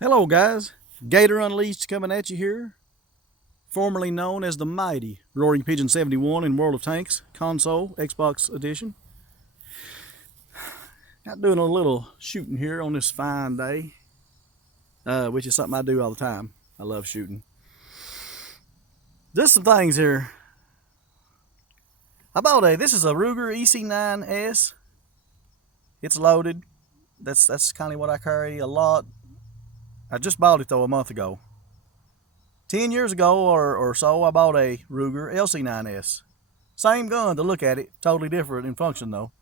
Hello guys, Gator Unleashed coming at you here, formerly known as the mighty Roaring Pigeon 71 in World of Tanks console Xbox edition. Out doing a little shooting here on this fine day, which is something I do all the time. I love shooting. Just some things here. This is a Ruger EC9S. It's loaded. That's kind of what I carry a lot. I just bought it though a month ago. 10 years ago or so, I bought a Ruger LC9S. Same gun to look at it, totally different in function though.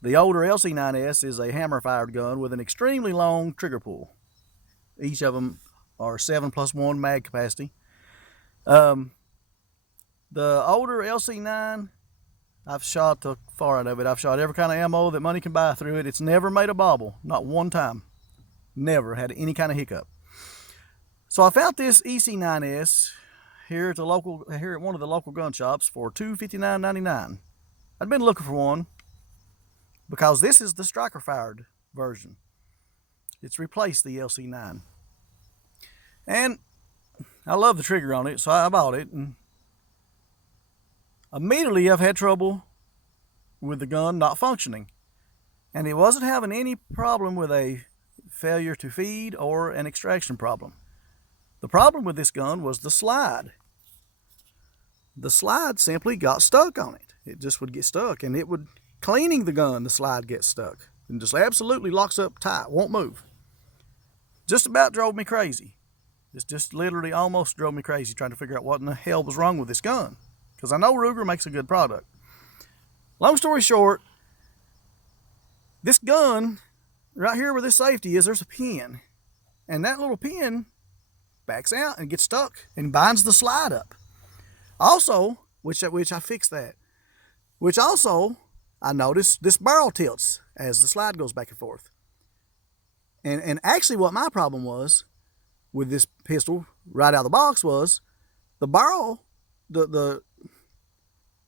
The older LC9S is a hammer-fired gun with an extremely long trigger pull. Each of them are 7+1 mag capacity. The older LC9, I've shot the far out of it. I've shot every kind of ammo that money can buy through it. It's never made a bobble, not one time. Never had any kind of hiccup. So I found this EC9S here at one of the local gun shops for $259.99. I'd been looking for one because this is the striker fired version. It's replaced the LC9. And I love the trigger on it, so I bought it. And immediately I've had trouble with the gun not functioning. And it wasn't having any problem with a failure to feed or an extraction problem. The problem with this gun was the slide. The slide simply got stuck on it. It just would get stuck, and it would, cleaning the gun, the slide gets stuck and just absolutely locks up tight, won't move. Just about drove me crazy. It just literally almost drove me crazy trying to figure out what in the hell was wrong with this gun, because I know Ruger makes a good product. Long story short, this gun right here where this safety is, there's a pin, and that little pin backs out and gets stuck and binds the slide up. Also, which I fixed that. Which also, I noticed this barrel tilts as the slide goes back and forth. And actually what my problem was with this pistol right out of the box was the barrel,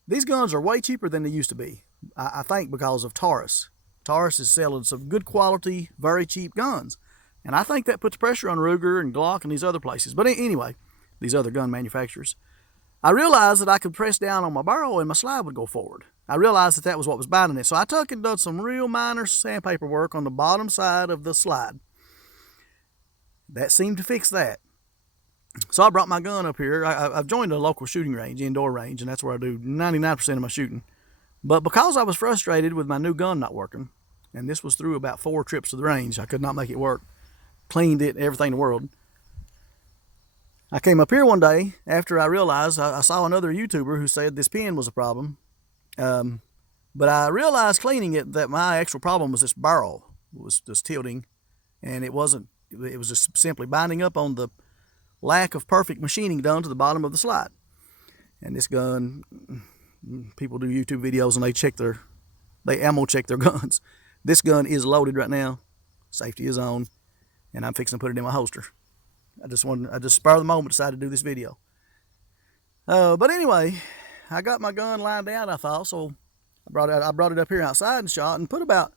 these guns are way cheaper than they used to be. I think because of Taurus. Taurus is selling some good quality, very cheap guns. And I think that puts pressure on Ruger and Glock and these other places. But anyway, these other gun manufacturers. I realized that I could press down on my barrel and my slide would go forward. I realized that was what was binding it. So I took and done some real minor sandpaper work on the bottom side of the slide. That seemed to fix that. So I brought my gun up here. I've joined a local shooting range, indoor range, and that's where I do 99% of my shooting. But because I was frustrated with my new gun not working, and this was through about 4 trips to the range, I could not make it work. Cleaned it, everything in the world. I came up here one day after I realized I saw another YouTuber who said this pin was a problem. But I realized cleaning it that my actual problem was this barrel was just tilting, and it was just simply binding up on the lack of perfect machining done to the bottom of the slide. And this gun, people do YouTube videos and they ammo check their guns. This gun is loaded right now. Safety is on. And I'm fixing to put it in my holster. I just spur of the moment decided to do this video. But anyway, I got my gun lined out, I thought, so I brought it up here outside and shot and put about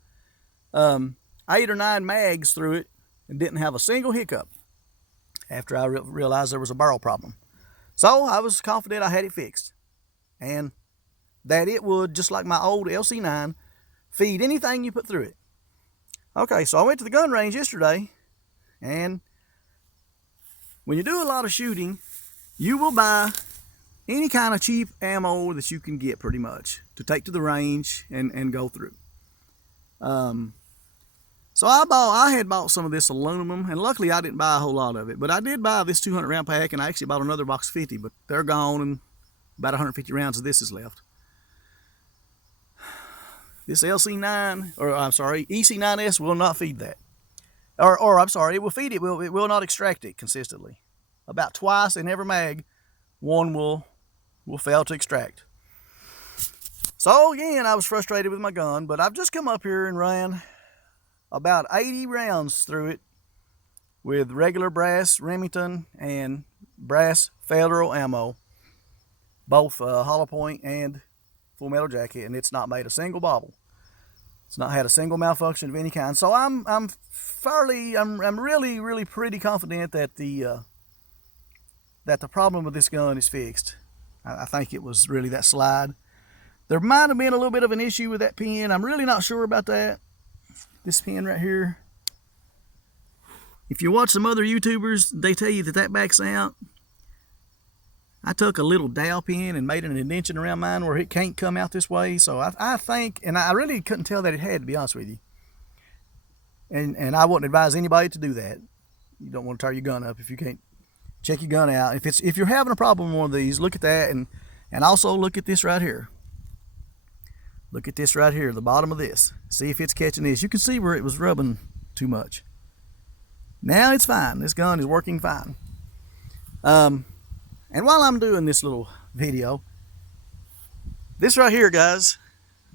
8 or 9 mags through it and didn't have a single hiccup after I realized there was a barrel problem. So I was confident I had it fixed and that it would, just like my old LC9, feed anything you put through it. Okay, so I went to the gun range yesterday. And when you do a lot of shooting, you will buy any kind of cheap ammo that you can get pretty much to take to the range and go through. So I had bought some of this aluminum, and luckily I didn't buy a whole lot of it. But I did buy this 200 round pack, and I actually bought another box of 50, but they're gone, and about 150 rounds of this is left. This EC9S will not feed that. It will feed it. It will not extract it consistently. About twice in every mag, one will fail to extract. So again, I was frustrated with my gun, but I've just come up here and ran about 80 rounds through it with regular brass Remington and brass Federal ammo, both hollow point and full metal jacket, and it's not made a single bobble. It's not had a single malfunction of any kind. So I'm really pretty confident that the problem with this gun is fixed. I think it was really that slide. There might have been a little bit of an issue with that pin. I'm really not sure about that. This pin right here. If you watch some other YouTubers, they tell you that that backs out. I took a little dowel pin and made an indentation around mine where it can't come out this way. So I think, and I really couldn't tell that it had, to be honest with you. And I wouldn't advise anybody to do that. You don't want to tear your gun up if you can't. Check your gun out. If you're having a problem with one of these, look at that, and also look at this right here. Look at this right here, the bottom of this. See if it's catching this. You can see where it was rubbing too much. Now it's fine. This gun is working fine. And while I'm doing this little video, this right here, guys,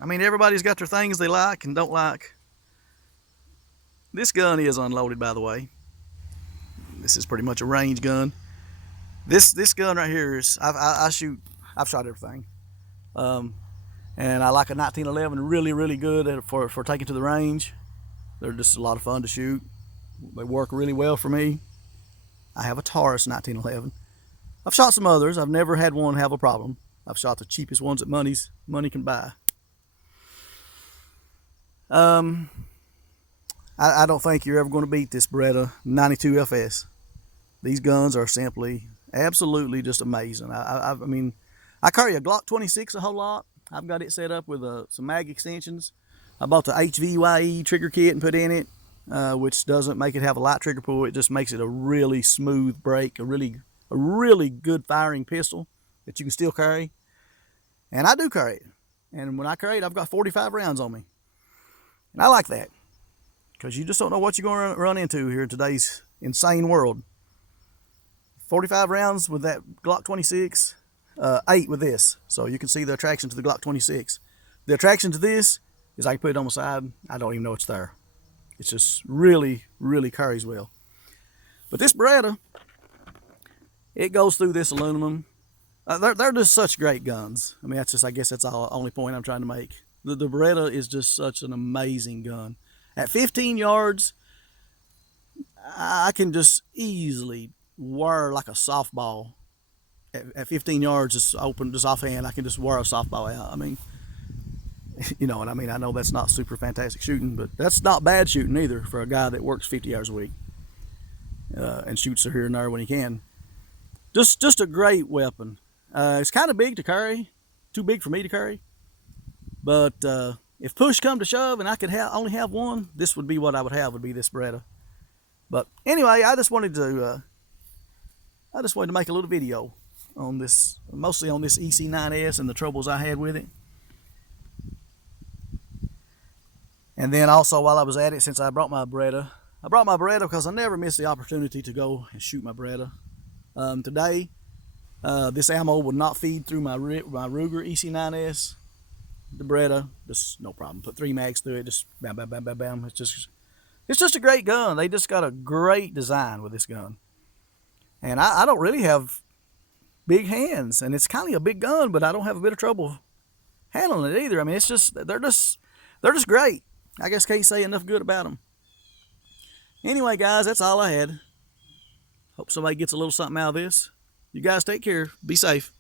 I mean, everybody's got their things they like and don't like. This gun is unloaded, by the way. This is pretty much a range gun. This gun right here is, I've shot everything. And I like a 1911, really good for taking to the range. They're just a lot of fun to shoot. They work really well for me. I have a Taurus 1911. I've shot some others. I've never had one have a problem. I've shot the cheapest ones that money can buy. I don't think you're ever going to beat this Beretta 92 FS. These guns are simply, absolutely just amazing. I mean, I carry a Glock 26 a whole lot. I've got it set up with some mag extensions. I bought the HVYE trigger kit and put in it, which doesn't make it have a light trigger pull. It just makes it a really smooth break, a really good firing pistol that you can still carry. And I do carry it. And when I carry it, I've got 45 rounds on me. And I like that, because you just don't know what you're going to run into here in today's insane world. 45 rounds with that Glock 26, 8 with this. So you can see the attraction to the Glock 26. The attraction to this is I can put it on the side. I don't even know it's there. It's just really carries well. But this Beretta, it goes through this aluminum. They're just such great guns. I mean, I guess that's the only point I'm trying to make. The Beretta is just such an amazing gun. At 15 yards, I can just easily wire like a softball. At 15 yards, just offhand, I can just wire a softball out. I mean, you know what I mean? I know that's not super fantastic shooting, but that's not bad shooting either for a guy that works 50 hours a week and shoots here and there when he can. Just a great weapon. It's kind of big to carry, too big for me to carry. But if push come to shove and I could only have one, this would be what I would have, would be this Beretta. But anyway, I just wanted to make a little video on this, mostly on this EC9S and the troubles I had with it. And then also, while I was at it, since I brought my Beretta because I never miss the opportunity to go and shoot my Beretta. Today, this ammo would not feed through my Ruger EC9S. The Beretta, just no problem. Put 3 mags through it, just bam, bam, bam, bam, bam. It's just a great gun. They just got a great design with this gun. And I don't really have big hands, and it's kind of a big gun, but I don't have a bit of trouble handling it either. I mean, it's just, they're just great. I guess can't say enough good about them. Anyway, guys, that's all I had. Hope somebody gets a little something out of this. You guys take care. Be safe.